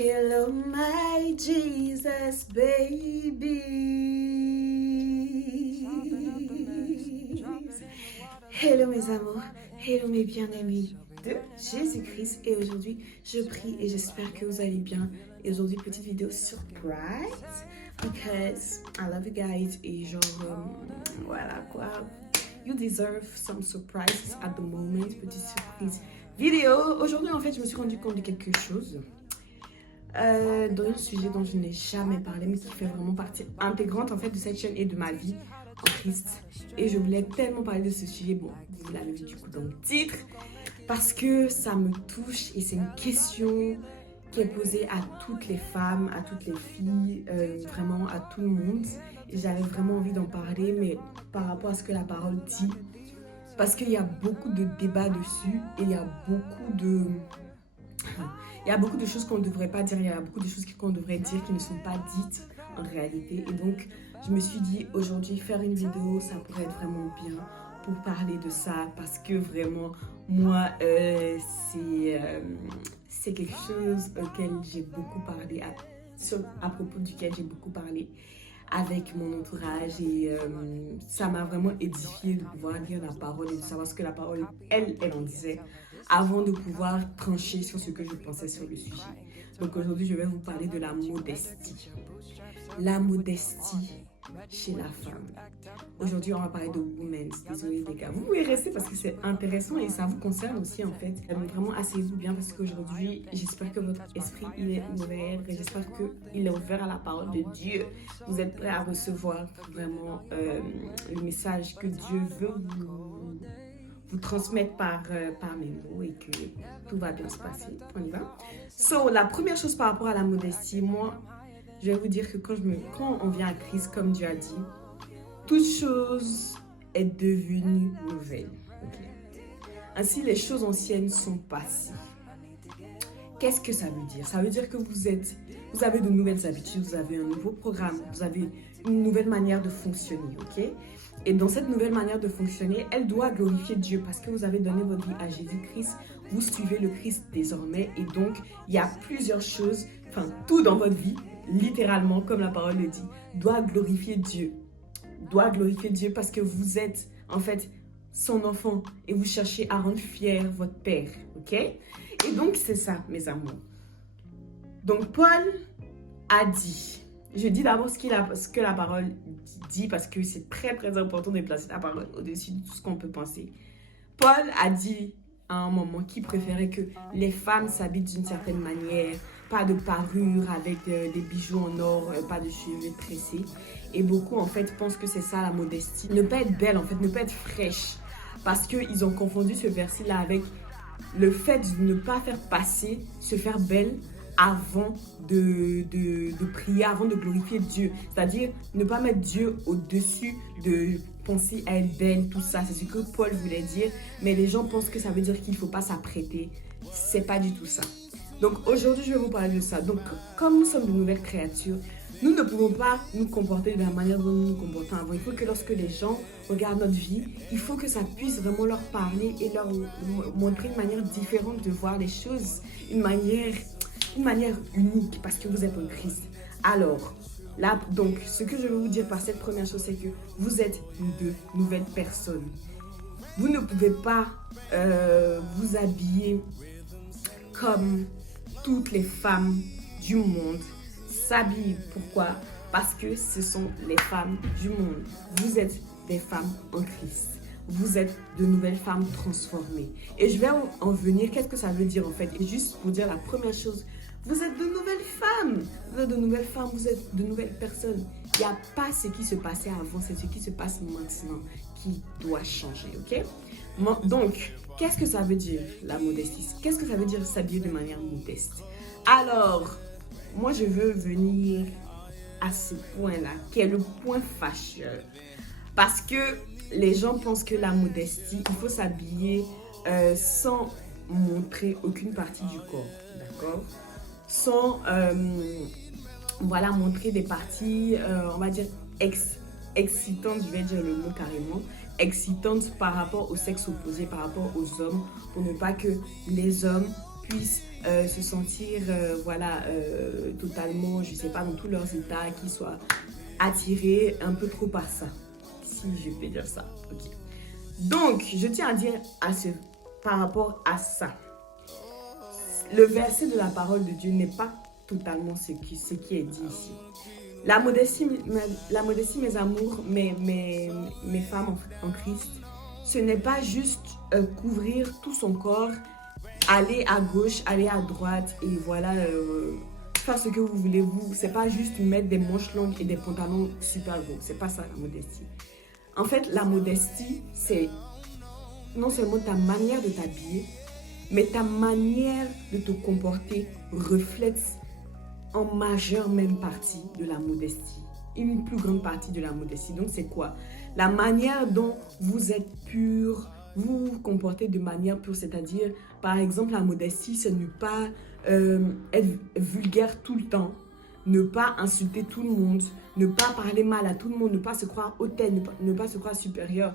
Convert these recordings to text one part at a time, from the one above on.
Hello my Jesus baby. Hello mes amours, hello mes bien-aimés de Jésus-Christ. Et aujourd'hui, je prie et j'espère que vous allez bien. Et aujourd'hui, petite vidéo surprise. Because I love you guys. Et genre, voilà quoi. You deserve some surprises at the moment. Petite surprise vidéo. Aujourd'hui, en fait, je me suis rendu compte de quelque chose. Dans un sujet dont je n'ai jamais parlé, mais qui fait vraiment partie intégrante en fait de cette chaîne et de ma vie en Christ. Et je voulais tellement parler de ce sujet, bon, vous l'avez vu du coup dans le titre, parce que ça me touche et c'est une question qui est posée à toutes les femmes, à toutes les filles, vraiment à tout le monde. Et j'avais vraiment envie d'en parler, mais par rapport à ce que la parole dit, parce qu'il y a beaucoup de débats dessus et il y a beaucoup de... Il y a beaucoup de choses qu'on ne devrait pas dire, il y a beaucoup de choses qu'on devrait dire qui ne sont pas dites en réalité. Et donc, je me suis dit, aujourd'hui, faire une vidéo, ça pourrait être vraiment bien pour parler de ça. Parce que vraiment, moi, c'est quelque chose auquel j'ai beaucoup parlé, à propos duquel j'ai beaucoup parlé avec mon entourage. Et ça m'a vraiment édifié de pouvoir lire la parole et de savoir ce que la parole, elle en disait, avant de pouvoir trancher sur ce que je pensais sur le sujet. Donc aujourd'hui, je vais vous parler de la modestie. La modestie chez la femme. Aujourd'hui, on va parler de women's. Désolée les gars, vous pouvez rester parce que c'est intéressant et ça vous concerne aussi en fait. Vraiment, asseyez-vous bien parce qu'aujourd'hui, j'espère que votre esprit il est ouvert et j'espère qu'il est ouvert à la parole de Dieu. Vous êtes prêts à recevoir vraiment le message que Dieu veut vous transmettre par mes mots et que tout va bien se passer. On y va. So, la première chose par rapport à la modestie, moi, je vais vous dire que quand on vient à Christ, comme Dieu a dit, toute chose est devenue nouvelle. Okay. Ainsi, les choses anciennes sont passées. Qu'est-ce que ça veut dire? Ça veut dire que vous avez de nouvelles habitudes, vous avez un nouveau programme, vous avez une nouvelle manière de fonctionner, ok? Et dans cette nouvelle manière de fonctionner, elle doit glorifier Dieu parce que vous avez donné votre vie à Jésus-Christ, vous suivez le Christ désormais et donc il y a plusieurs choses, enfin tout dans votre vie, littéralement comme la parole le dit, doit glorifier Dieu. Doit glorifier Dieu parce que vous êtes en fait son enfant et vous cherchez à rendre fier votre Père, ok? Et donc c'est ça mes amours. Donc Paul a dit... Je dis d'abord ce que la parole dit parce que c'est très très important de placer la parole au-dessus de tout ce qu'on peut penser. Paul a dit à un moment qu'il préférait que les femmes s'habillent d'une certaine manière, pas de parure avec des bijoux en or, pas de cheveux tressés. Et beaucoup en fait pensent que c'est ça la modestie. Ne pas être belle en fait, ne pas être fraîche. Parce qu'ils ont confondu ce verset-là avec le fait de ne pas faire passer, se faire belle avant de prier, avant de glorifier Dieu. C'est-à-dire ne pas mettre Dieu au-dessus de penser à être belle, tout ça. C'est ce que Paul voulait dire. Mais les gens pensent que ça veut dire qu'il ne faut pas s'apprêter. C'est pas du tout ça. Donc aujourd'hui, je vais vous parler de ça. Donc comme nous sommes de nouvelles créatures, nous ne pouvons pas nous comporter de la manière dont nous nous comportons avant. Il faut que lorsque les gens regardent notre vie, il faut que ça puisse vraiment leur parler et leur montrer une manière différente de voir les choses. Une manière unique parce que vous êtes en Christ. Alors, là, donc, ce que je veux vous dire par cette première chose, c'est que vous êtes de nouvelles personnes. Vous ne pouvez pas vous habiller comme toutes les femmes du monde s'habillent. Pourquoi? Parce que ce sont les femmes du monde. Vous êtes des femmes en Christ. Vous êtes de nouvelles femmes transformées. Et je vais en venir, qu'est-ce que ça veut dire en fait? Et juste pour dire la première chose, vous êtes de nouvelles femmes. Vous êtes de nouvelles femmes, vous êtes de nouvelles personnes. Il n'y a pas ce qui se passait avant, c'est ce qui se passe maintenant qui doit changer, ok? Donc, qu'est-ce que ça veut dire la modestie? Qu'est-ce que ça veut dire s'habiller de manière modeste? Alors, moi je veux venir à ce point-là, qui est le point fâcheux. Parce que les gens pensent que la modestie, il faut s'habiller sans montrer aucune partie du corps, d'accord? Sans, voilà, montrer des parties, on va dire, excitantes, je vais dire le mot carrément, excitantes par rapport au sexe opposé, par rapport aux hommes, pour ne pas que les hommes puissent se sentir, totalement, je sais pas, dans tous leurs états, qu'ils soient attirés un peu trop par ça. Si je peux dire ça, ok. Donc, je tiens à dire par rapport à ça, le verset de la parole de Dieu n'est pas totalement ce qui est dit ici. La modestie, mes amours, mes femmes en Christ, ce n'est pas juste couvrir tout son corps, aller à gauche, aller à droite et voilà, faire ce que vous voulez vous. C'est pas juste mettre des manches longues et des pantalons super gros. C'est pas ça la modestie. En fait, la modestie, c'est non seulement ta manière de t'habiller, mais ta manière de te comporter reflète en majeure même partie de la modestie. Une plus grande partie de la modestie. Donc, c'est quoi? La manière dont vous êtes pur, vous vous comportez de manière pure. C'est-à-dire, par exemple, la modestie, c'est ne pas être vulgaire tout le temps, ne pas insulter tout le monde, ne pas parler mal à tout le monde, ne pas se croire hautaine, ne pas se croire supérieur.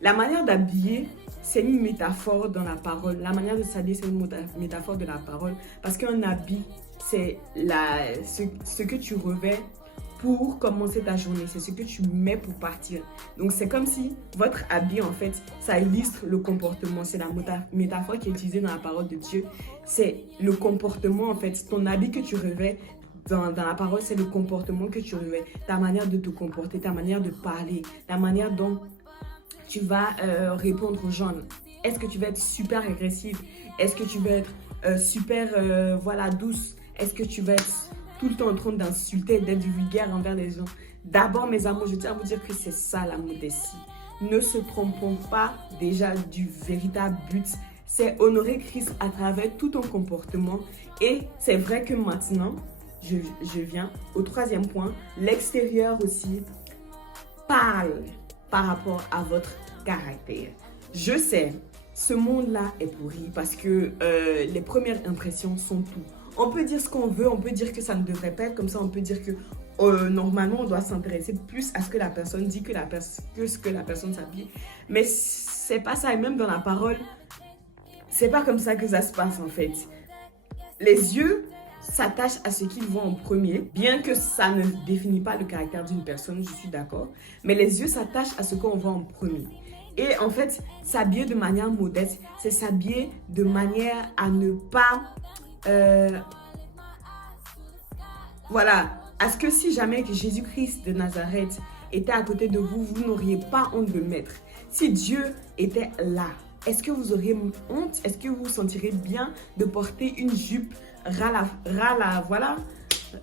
La manière d'habiller, c'est une métaphore dans la parole. La manière de s'habiller, c'est une métaphore de la parole. Parce qu'un habit, c'est ce que tu revêts pour commencer ta journée. C'est ce que tu mets pour partir. Donc, c'est comme si votre habit, en fait, ça illustre le comportement. C'est la métaphore qui est utilisée dans la parole de Dieu. C'est le comportement, en fait. Ton habit que tu revêts dans la parole, c'est le comportement que tu revêts. Ta manière de te comporter, ta manière de parler, la manière dont tu vas répondre aux gens. Est-ce que tu vas être super agressive? Est-ce que tu vas être super douce? Est-ce que tu vas être tout le temps en train d'insulter, d'être vulgaire envers les gens? D'abord, mes amours, je tiens à vous dire que c'est ça la modestie. Ne se trompons pas déjà du véritable but. C'est honorer Christ à travers tout ton comportement. Et c'est vrai que maintenant, je viens au troisième point. L'extérieur aussi parle par rapport à votre caractère. Je sais, ce monde-là est pourri parce que les premières impressions sont tout. On peut dire ce qu'on veut, on peut dire que ça ne devrait pas être comme ça, on peut dire que normalement on doit s'intéresser plus à ce que la personne dit que ce que la personne s'habille. Mais c'est pas ça, et même dans la parole, c'est pas comme ça que ça se passe en fait. Les yeux s'attachent à ce qu'ils voient en premier, bien que ça ne définit pas le caractère d'une personne, je suis d'accord, mais les yeux s'attachent à ce qu'on voit en premier. Et en fait, s'habiller de manière modeste, c'est s'habiller de manière à ne pas... à ce que si jamais que Jésus-Christ de Nazareth était à côté de vous, vous n'auriez pas honte de le mettre. Si Dieu était là, est-ce que vous auriez honte? Est-ce que vous vous sentirez bien de porter une jupe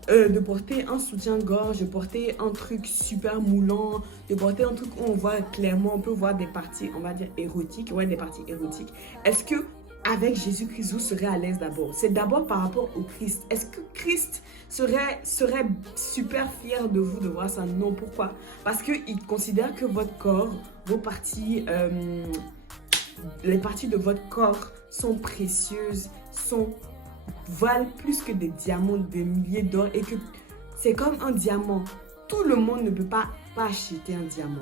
de porter un soutien-gorge, de porter un truc super moulant, de porter un truc où on voit clairement, on peut voir des parties, on va dire érotiques, des parties érotiques. Est-ce que avec Jésus-Christ, vous serez à l'aise d'abord? C'est d'abord par rapport au Christ. Est-ce que Christ serait super fier de vous de voir ça? Non, pourquoi? Parce qu'il considère que votre corps, vos parties, les parties de votre corps sont précieuses, valent plus que des diamants, des milliers d'or, et que c'est comme un diamant. Tout le monde ne peut pas acheter un diamant.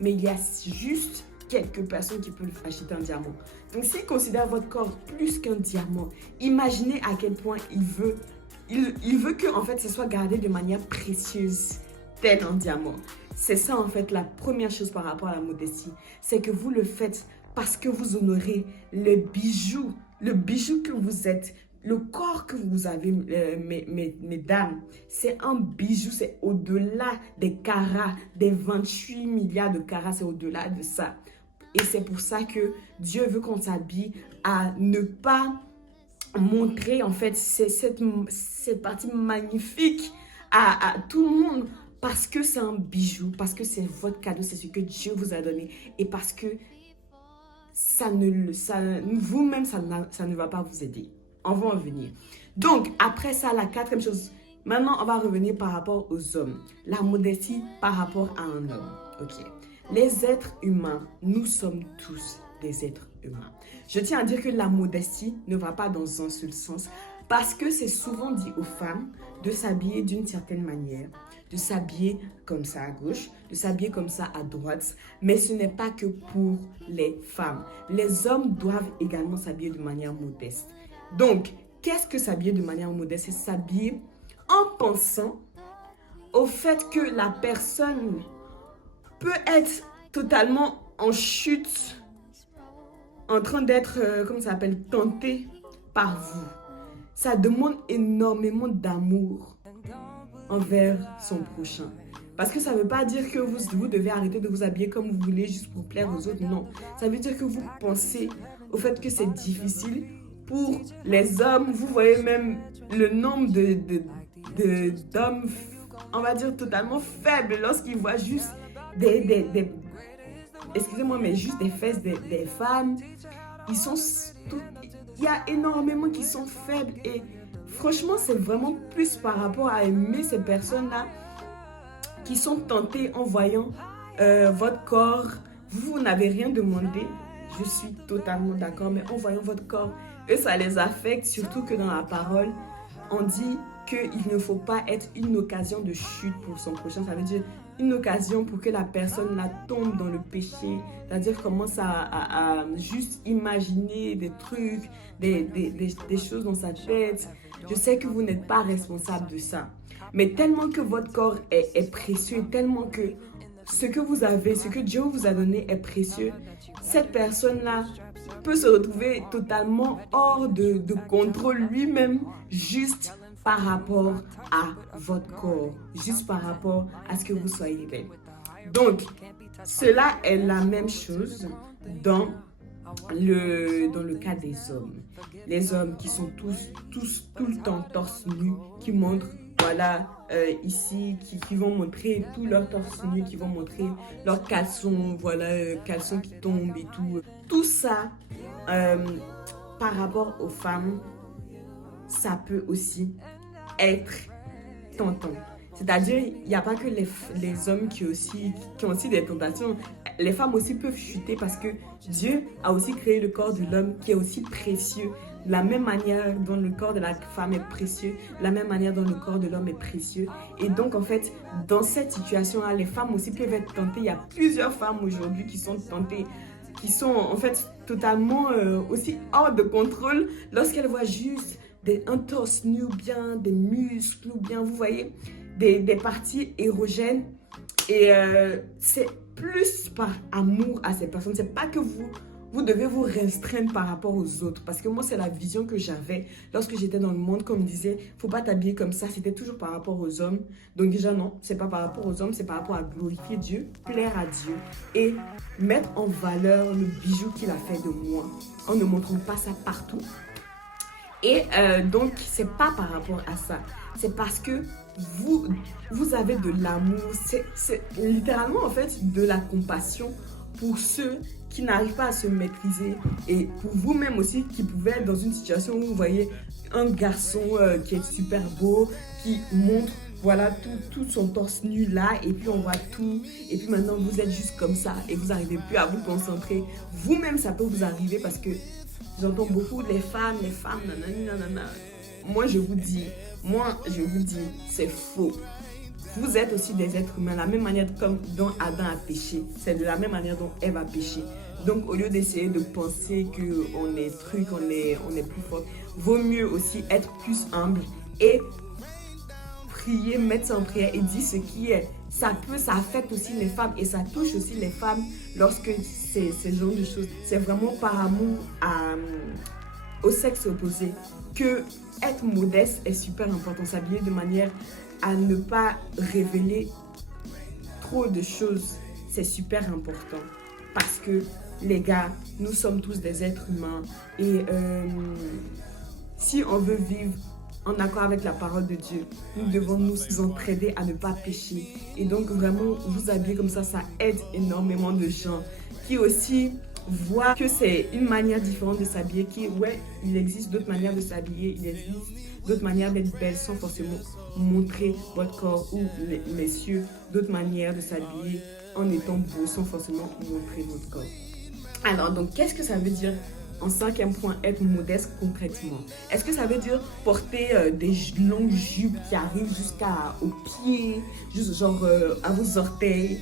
Mais il y a juste quelques personnes qui peuvent acheter un diamant. Donc, s'il considère votre corps plus qu'un diamant, imaginez à quel point il veut que en fait, ce soit gardé de manière précieuse, tel un diamant. C'est ça, en fait, la première chose par rapport à la modestie. C'est que vous le faites parce que vous honorez le bijou que vous êtes. Le corps que vous avez, mesdames, c'est un bijou, c'est au-delà des carats, des 28 milliards de carats, c'est au-delà de ça. Et c'est pour ça que Dieu veut qu'on s'habille à ne pas montrer, en fait, cette partie magnifique à tout le monde. Parce que c'est un bijou, parce que c'est votre cadeau, c'est ce que Dieu vous a donné. Et parce que vous-même, ça ne va pas vous aider. On va en venir. Donc, après ça, la quatrième chose. Maintenant, on va revenir par rapport aux hommes. La modestie par rapport à un homme. Ok. Les êtres humains, nous sommes tous des êtres humains. Je tiens à dire que la modestie ne va pas dans un seul sens. Parce que c'est souvent dit aux femmes de s'habiller d'une certaine manière, de s'habiller comme ça à gauche, de s'habiller comme ça à droite. Mais ce n'est pas que pour les femmes. Les hommes doivent également s'habiller de manière modeste. Donc, qu'est-ce que s'habiller de manière modeste? C'est s'habiller en pensant au fait que la personne peut être totalement en chute, en train d'être, comment ça s'appelle, tentée par vous. Ça demande énormément d'amour envers son prochain. Parce que ça ne veut pas dire que vous devez arrêter de vous habiller comme vous voulez juste pour plaire aux autres. Non. Ça veut dire que vous pensez au fait que c'est difficile pour les hommes. Vous voyez même le nombre d'hommes, on va dire, totalement faibles lorsqu'ils voient juste excusez-moi, mais juste des fesses des femmes. Il y a énormément qui sont faibles et franchement, c'est vraiment plus par rapport à aimer ces personnes-là qui sont tentées en voyant votre corps. Vous n'avez rien demandé, je suis totalement d'accord, mais en voyant votre corps, eux, ça les affecte, surtout que dans la parole, on dit qu'il ne faut pas être une occasion de chute pour son prochain. Ça veut dire une occasion pour que la personne la tombe dans le péché, c'est-à-dire commence à juste imaginer des trucs, des choses dans sa tête. Je sais que vous n'êtes pas responsable de ça, mais tellement que votre corps est précieux, tellement que ce que vous avez, ce que Dieu vous a donné est précieux, cette personne-là peut se retrouver totalement hors de contrôle lui-même, juste par rapport à votre corps, juste par rapport à ce que vous soyez belle. Donc, cela est la même chose dans le cas des hommes. Les hommes qui sont tous tout le temps torse nu, qui montrent, voilà, ici, qui vont montrer tout leur torse nu, qui vont montrer leurs caleçons, voilà, caleçons qui tombent et tout. Tout ça, par rapport aux femmes, ça peut aussi être tentant. C'est-à-dire, il n'y a pas que les hommes qui ont aussi des tentations. Les femmes aussi peuvent chuter parce que Dieu a aussi créé le corps de l'homme qui est aussi précieux. De la même manière dont le corps de la femme est précieux, de la même manière dont le corps de l'homme est précieux. Et donc, en fait, dans cette situation-là, les femmes aussi peuvent être tentées. Il y a plusieurs femmes aujourd'hui qui sont tentées, qui sont en fait totalement aussi hors de contrôle lorsqu'elles voient juste un torse nu ou bien des muscles ou bien, vous voyez, des parties érogènes. Et c'est plus par amour à ces personnes. C'est pas que vous devez vous restreindre par rapport aux autres. Parce que moi, c'est la vision que j'avais lorsque j'étais dans le monde. Comme on me disait, faut pas t'habiller comme ça. C'était toujours par rapport aux hommes. Donc déjà, non, c'est pas par rapport aux hommes. C'est par rapport à glorifier Dieu, plaire à Dieu et mettre en valeur le bijou qu'il a fait de moi en ne montrant pas ça partout. Et donc, c'est pas par rapport à ça. C'est parce que vous avez de l'amour. C'est littéralement, en fait, de la compassion pour ceux qui n'arrivent pas à se maîtriser. Et pour vous-même aussi, qui pouvez être dans une situation où vous voyez un garçon qui est super beau, qui montre, voilà, tout son torse nu là, et puis on voit tout. Et puis maintenant, vous êtes juste comme ça et vous n'arrivez plus à vous concentrer. Vous-même, ça peut vous arriver parce que j'entends beaucoup les femmes, nanana. Moi, je vous dis, c'est faux. Vous êtes aussi des êtres humains, la même manière comme dont Adam a péché. C'est de la même manière dont Ève a péché. Donc, au lieu d'essayer de penser qu'on est on est plus fort, vaut mieux aussi être plus humble et prier, mettre ça en prière et dire ce qui est. Ça affecte aussi les femmes et ça touche aussi les femmes lorsque c'est ce genre de choses. C'est vraiment par amour au sexe opposé que être modeste est super important. S'habiller de manière à ne pas révéler trop de choses, c'est super important. Parce que les gars, nous sommes tous des êtres humains et si on veut vivre en accord avec la parole de Dieu, nous devons nous entraider à ne pas pécher. Et donc vraiment, vous habiller comme ça aide énormément de gens qui aussi voient que c'est une manière différente de s'habiller, il existe d'autres manières de s'habiller, il existe d'autres manières d'être belle sans forcément montrer votre corps, ou messieurs, d'autres manières de s'habiller en étant beau sans forcément montrer votre corps. Alors, donc, qu'est-ce que ça veut dire en 5e point, être modeste concrètement? Est-ce que ça veut dire porter des longues jupes qui arrivent jusqu'aux pieds, juste genre à vos orteils,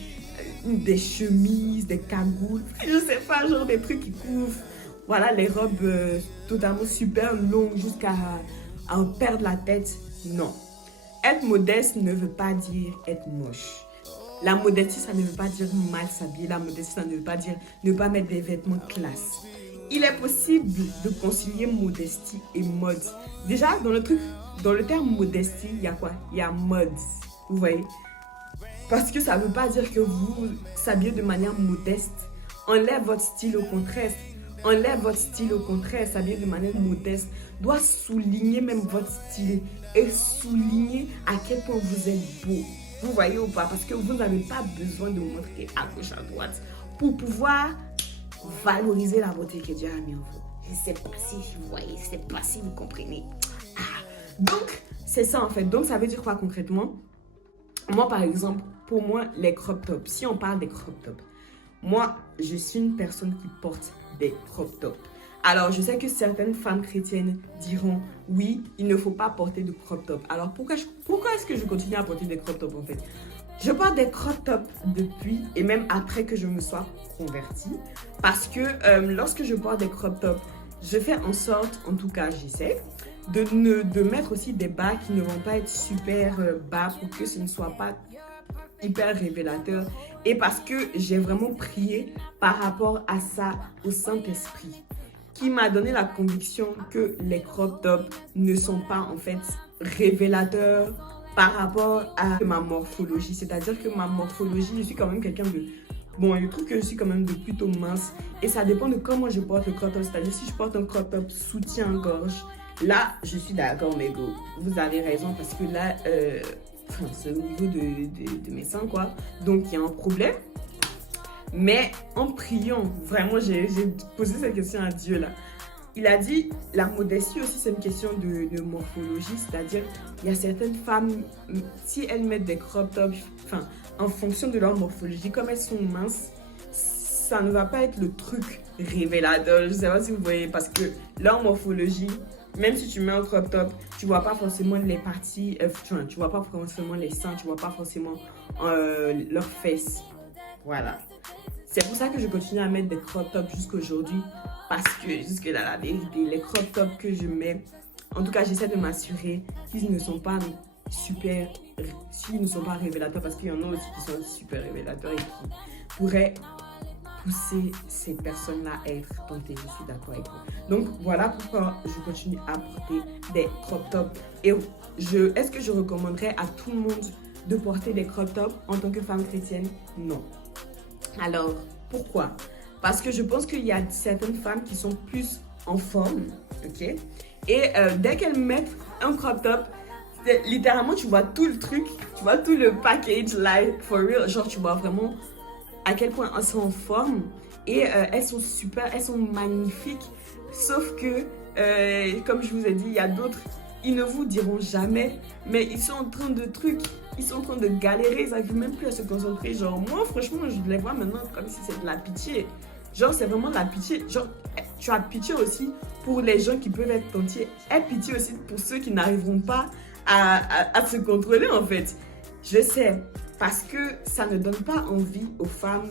des chemises, des cagoules, je sais pas, genre des trucs qui couvrent voilà, les robes totalement super longues jusqu'à en perdre la tête. Non. Être modeste ne veut pas dire être moche. La modestie, ça ne veut pas dire mal s'habiller. La modestie, ça ne veut pas dire ne pas mettre des vêtements classe. Il est possible de concilier modestie et mode. Déjà, dans le terme modestie, il y a quoi? Il y a mode. Vous voyez? Parce que ça ne veut pas dire que vous s'habillez de manière modeste. Enlève votre style au contraire. Enlève votre style au contraire. S'habiller de manière modeste doit souligner même votre style et souligner à quel point vous êtes beau. Vous voyez ou pas? Parce que vous n'avez pas besoin de montrer à gauche, à droite pour pouvoir valoriser la beauté que Dieu a mis en vous. Je ne sais pas si vous voyez, je ne sais pas si vous comprenez. Donc, c'est ça en fait. Donc, ça veut dire quoi concrètement? Moi, par exemple, pour moi, les crop tops, si on parle des crop tops, moi, je suis une personne qui porte des crop tops. Alors, je sais que certaines femmes chrétiennes diront, oui, il ne faut pas porter de crop top. Alors, pourquoi est-ce que je continue à porter des crop tops en fait? Je porte des crop tops depuis et même après que je me sois convertie. Parce que lorsque je porte des crop tops, je fais en sorte, en tout cas j'essaie, de mettre aussi des bas qui ne vont pas être super bas pour que ce ne soit pas hyper révélateur. Et parce que j'ai vraiment prié par rapport à ça au Saint-Esprit, qui m'a donné la conviction que les crop tops ne sont pas en fait révélateurs par rapport à ma morphologie. C'est-à-dire que ma morphologie, je suis quand même quelqu'un de... Bon, je trouve que je suis quand même de plutôt mince. Et ça dépend de comment je porte le crop top. C'est-à-dire si je porte un crop top soutien-gorge, là, je suis d'accord, mais go, vous avez raison. Parce que là, c'est au niveau de mes seins, quoi. Donc, il y a un problème. Mais en priant, vraiment, j'ai posé cette question à Dieu, là. Il a dit, la modestie aussi, c'est une question de morphologie, c'est-à-dire, il y a certaines femmes, si elles mettent des crop tops, enfin, en fonction de leur morphologie, comme elles sont minces, ça ne va pas être le truc révélateur. Je ne sais pas si vous voyez, parce que leur morphologie, même si tu mets un crop top, tu ne vois pas forcément les parties, tu vois pas forcément les seins, tu ne vois pas forcément leurs fesses. Voilà. C'est pour ça que je continue à mettre des crop tops jusqu'aujourd'hui. Parce que jusque-là, la vérité, les crop tops que je mets, en tout cas, j'essaie de m'assurer qu'ils ne sont pas super, s'ils ne sont pas révélateurs. Parce qu'il y en a aussi qui sont super révélateurs et qui pourraient pousser ces personnes-là à être tentées. Je suis d'accord avec vous. Donc, voilà pourquoi je continue à porter des crop tops. Et est-ce que je recommanderais à tout le monde de porter des crop tops en tant que femme chrétienne? Non. Alors, pourquoi? Parce que je pense qu'il y a certaines femmes qui sont plus en forme, ok? Et dès qu'elles mettent un crop top, littéralement, tu vois tout le truc, tu vois tout le package, like, for real. Genre, tu vois vraiment à quel point elles sont en forme. Et elles sont super, elles sont magnifiques. Sauf que, comme je vous ai dit, il y a d'autres, ils ne vous diront jamais, mais ils sont en train de trucs. Ils sont en train de galérer, ils n'arrivent même plus à se concentrer. Genre, moi, franchement, je les vois maintenant comme si c'était de la pitié. Genre, c'est vraiment de la pitié. Genre, tu as pitié aussi pour les gens qui peuvent être tentés. Aie pitié aussi pour ceux qui n'arriveront pas à se contrôler, en fait. Je sais, parce que ça ne donne pas envie aux femmes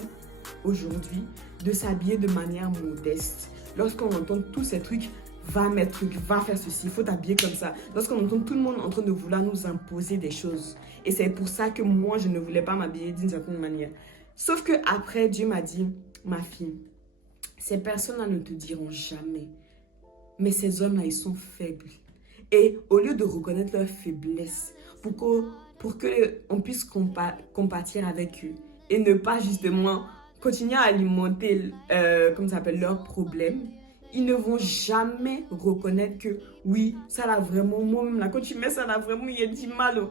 aujourd'hui de s'habiller de manière modeste. Lorsqu'on entend tous ces trucs, va mettre truc, va faire ceci, il faut t'habiller comme ça. Lorsqu'on entend tout le monde en train de vouloir nous imposer des choses. Et c'est pour ça que moi, je ne voulais pas m'habiller d'une certaine manière. Sauf que après, Dieu m'a dit, ma fille, ces personnes-là ne te diront jamais. Mais ces hommes-là, ils sont faibles. Et au lieu de reconnaître leur faiblesse, pour qu'on puisse compatir avec eux et ne pas justement continuer à alimenter, comme ça s'appelle, leurs problèmes, ils ne vont jamais reconnaître que oui, ça là vraiment, moi-même là, quand tu mets ça là vraiment, il y a du mal.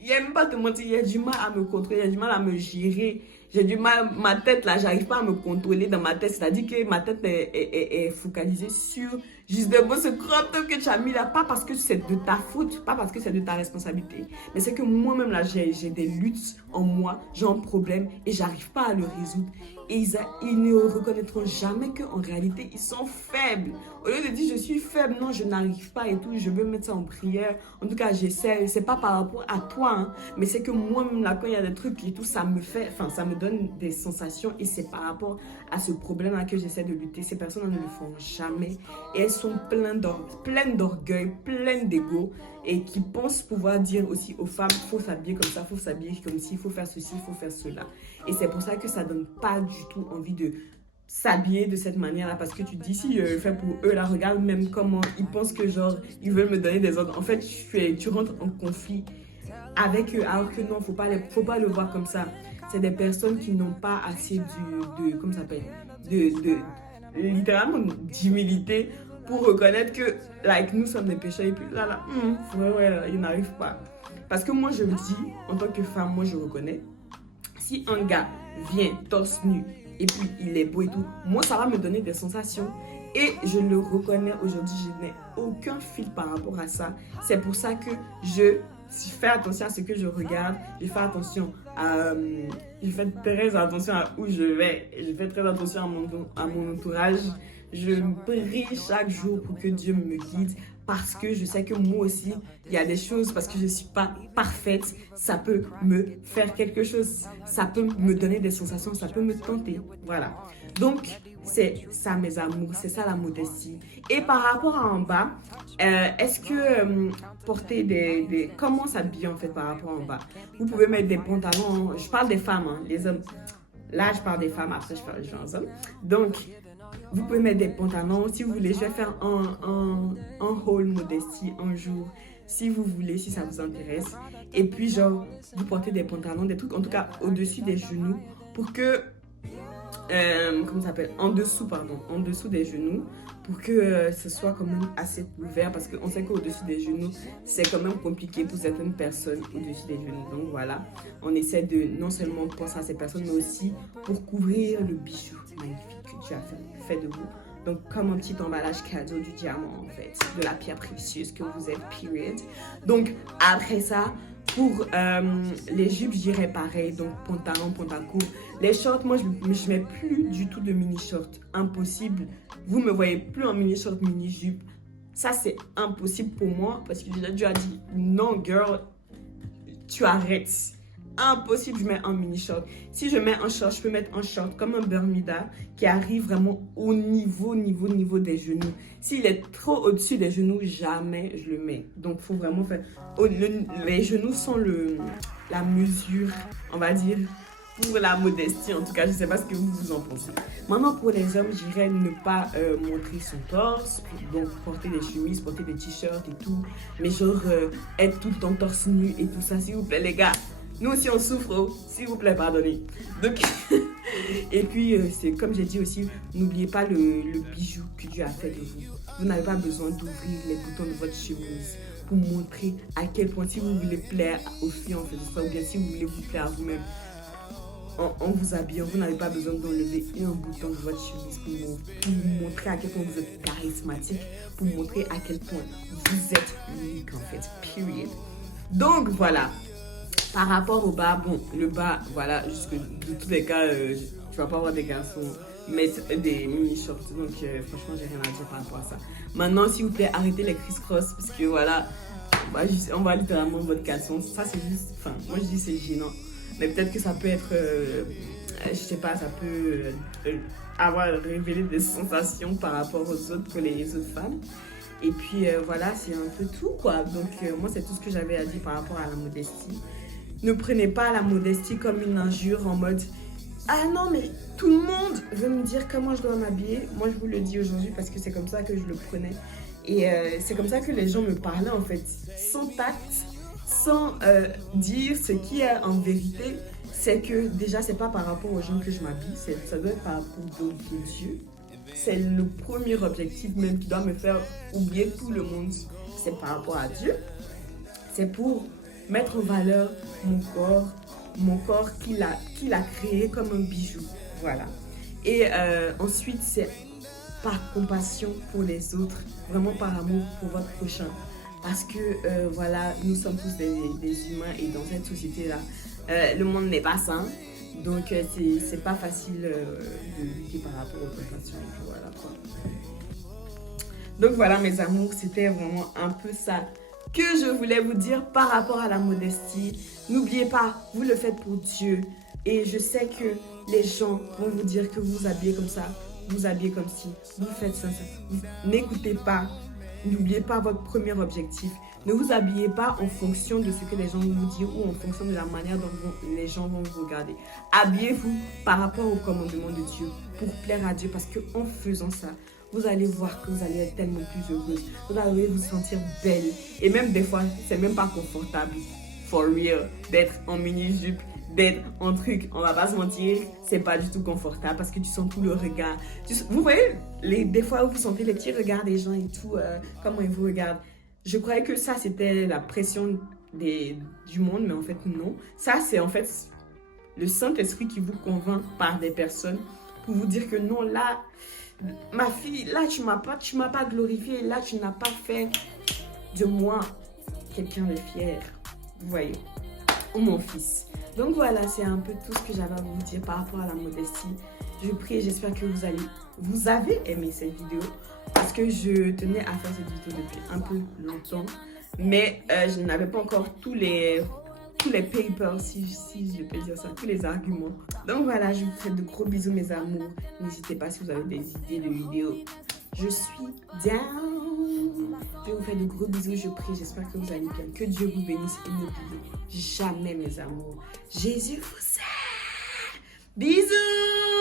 Il n'y a même pas te mentir, il y a du mal à me contrôler, il y a du mal à me gérer. J'ai du mal, ma tête là, j'arrive pas à me contrôler dans ma tête. C'est-à-dire que ma tête est focalisée sur justement ce crop top que tu as mis là. Pas parce que c'est de ta faute, pas parce que c'est de ta responsabilité. Mais c'est que moi-même là, j'ai des luttes en moi, j'ai un problème et j'arrive pas à le résoudre. Et ils ne reconnaîtront jamais qu'en réalité, ils sont faibles. Au lieu de dire je suis faible, non, je n'arrive pas et tout, je veux mettre ça en prière. En tout cas, j'essaie. C'est pas par rapport à toi, hein, mais c'est que moi-même là, quand il y a des trucs et tout, ça me donne donne des sensations et c'est par rapport à ce problème-là que j'essaie de lutter. Ces personnes ne le font jamais et elles sont pleines d'orgueil, pleines d'ego et qui pensent pouvoir dire aussi aux femmes, il faut s'habiller comme ça, il faut s'habiller comme ci, il faut faire ceci, il faut faire cela. Et c'est pour ça que ça donne pas du tout envie de s'habiller de cette manière-là parce que tu te dis si je fais pour eux, là, regarde même comment ils pensent que genre, ils veulent me donner des ordres. En fait, tu rentres en conflit avec eux, alors que non, faut pas le voir comme ça. C'est des personnes qui n'ont pas assez comment ça s'appelle, littéralement d'humilité pour reconnaître que, like, nous sommes des pécheurs et puis ils n'arrivent pas. Parce que moi, je le dis, en tant que femme, moi, je reconnais, si un gars vient torse nu et puis il est beau et tout, moi, ça va me donner des sensations. Et je le reconnais aujourd'hui, je n'ai aucun fil par rapport à ça. C'est pour ça que je fais attention à ce que je regarde, je fais très attention à où je vais, je fais très attention à mon entourage. Je prie chaque jour pour que Dieu me guide parce que je sais que moi aussi, il y a des choses, parce que je ne suis pas parfaite, ça peut me faire quelque chose, ça peut me donner des sensations, ça peut me tenter, voilà. Donc, c'est ça mes amours, c'est ça la modestie. Et par rapport à en bas, est-ce que porter comment s'habiller en fait par rapport à en bas? Vous pouvez mettre des pantalons, je parle des femmes, hein, les hommes. Là, je parle des femmes, après je parle des hommes. Donc, vous pouvez mettre des pantalons si vous voulez. Je vais faire un haul modestie un jour si vous voulez, si ça vous intéresse. Et puis genre, vous portez des pantalons, des trucs en tout cas au-dessus des genoux pour que, comment ça s'appelle, en dessous des genoux pour que ce soit quand même assez ouvert parce qu'on sait qu'au-dessus des genoux, c'est quand même compliqué pour certaines personnes au-dessus des genoux. Donc voilà, on essaie de non seulement penser à ces personnes, mais aussi pour couvrir le bijou magnifique que tu as fait de vous. Donc comme un petit emballage cadeau du diamant en fait, de la pierre précieuse que vous êtes, period. Donc après ça, pour les jupes, je dirais pareil, donc pantalon court. Les shorts, moi, je ne mets plus du tout de mini-shorts. Impossible. Vous ne me voyez plus en mini-short, mini-jupe. Ça, c'est impossible pour moi parce que déjà, Dieu a dit non, girl, tu arrêtes. Impossible, je mets un mini-short. Si je mets un short, je peux mettre un short comme un Bermuda qui arrive vraiment au niveau des genoux. S'il est trop au-dessus des genoux, jamais je le mets. Donc, il faut vraiment faire... les genoux sont la mesure, on va dire, pour la modestie. En tout cas, je ne sais pas ce que vous en pensez. Maintenant, pour les hommes, j'irais ne pas montrer son torse. Donc, porter des chemises, porter des t-shirts et tout. Mais genre, être tout le temps torse nu et tout ça, s'il vous plaît, les gars. Nous aussi, on souffre, s'il vous plaît, pardonnez. Donc, et puis, c'est comme j'ai dit aussi, n'oubliez pas le bijou que Dieu a fait de vous. Vous n'avez pas besoin d'ouvrir les boutons de votre chemise pour montrer à quel point, si vous voulez plaire aux filles en faisant ça, ou bien si vous voulez vous plaire à vous-même en vous habillant, vous n'avez pas besoin d'enlever un bouton de votre chemise pour montrer à quel point vous êtes charismatique, pour montrer à quel point vous êtes unique en fait, period. Donc, voilà. Par rapport au bas, bon, le bas, voilà, jusque de tous les cas, tu vas pas voir des garçons mettre des mini-shorts. Donc, franchement, j'ai rien à dire par rapport à ça. Maintenant, s'il vous plaît, arrêtez les criss-cross parce que voilà, on va littéralement votre caleçon. Ça, c'est juste, enfin, moi je dis c'est gênant. Mais peut-être que ça peut être, je sais pas, ça peut avoir révélé des sensations par rapport aux autres que les autres femmes. Et puis, voilà, c'est un peu tout, quoi. Donc, moi, c'est tout ce que j'avais à dire par rapport à la modestie. Ne prenez pas la modestie comme une injure en mode « Ah non, mais tout le monde veut me dire comment je dois m'habiller. » Moi, je vous le dis aujourd'hui parce que c'est comme ça que je le prenais. Et c'est comme ça que les gens me parlaient en fait, sans tact, sans dire ce qui est en vérité. C'est que déjà, c'est pas par rapport aux gens que je m'habille, ça doit être par rapport à Dieu. C'est le premier objectif même qui doit me faire oublier tout le monde. C'est par rapport à Dieu. C'est pour mettre en valeur mon corps qu'il a créé comme un bijou. Voilà. Et ensuite, c'est par compassion pour les autres, vraiment par amour pour votre prochain. Parce que, voilà, nous sommes tous des humains et dans cette société-là, le monde n'est pas sain. Donc, c'est pas facile de lutter par rapport aux compassions. Et puis voilà, quoi. Donc, voilà, mes amours, c'était vraiment un peu ça que je voulais vous dire par rapport à la modestie. N'oubliez pas, vous le faites pour Dieu. Et je sais que les gens vont vous dire que vous vous habillez comme ça, vous vous habillez comme ci, vous faites ça. N'écoutez pas, n'oubliez pas votre premier objectif. Ne vous habillez pas en fonction de ce que les gens vont vous dire ou en fonction de la manière dont les gens vont vous regarder. Habillez-vous par rapport au commandement de Dieu pour plaire à Dieu parce qu'en faisant ça, vous allez voir que vous allez être tellement plus heureuse. Vous allez vous sentir belle. Et même des fois, c'est même pas confortable. For real. D'être en mini-jupe, d'être en truc. On va pas se mentir, c'est pas du tout confortable parce que tu sens tout le regard. Vous voyez, des fois où vous sentez les petits regards des gens et tout, comment ils vous regardent. Je croyais que ça, c'était la pression du monde, mais en fait, non. Ça, c'est en fait le Saint-Esprit qui vous convainc par des personnes pour vous dire que non, là, ma fille, là, tu m'as pas glorifié, là, tu n'as pas fait de moi quelqu'un de fier. Vous voyez, ou mon fils. Donc voilà, c'est un peu tout ce que j'avais à vous dire par rapport à la modestie. Je prie et j'espère que vous avez aimé cette vidéo parce que je tenais à faire cette vidéo depuis un peu longtemps, mais je n'avais pas encore tous les papers, si je peux dire ça, tous les arguments. Donc voilà, je vous fais de gros bisous mes amours. N'hésitez pas si vous avez des idées de vidéos. Je suis down. Je vous fais de gros bisous, je prie, j'espère que vous allez bien. Que Dieu vous bénisse et n'oubliez jamais mes amours. Jésus vous aime. Bisous.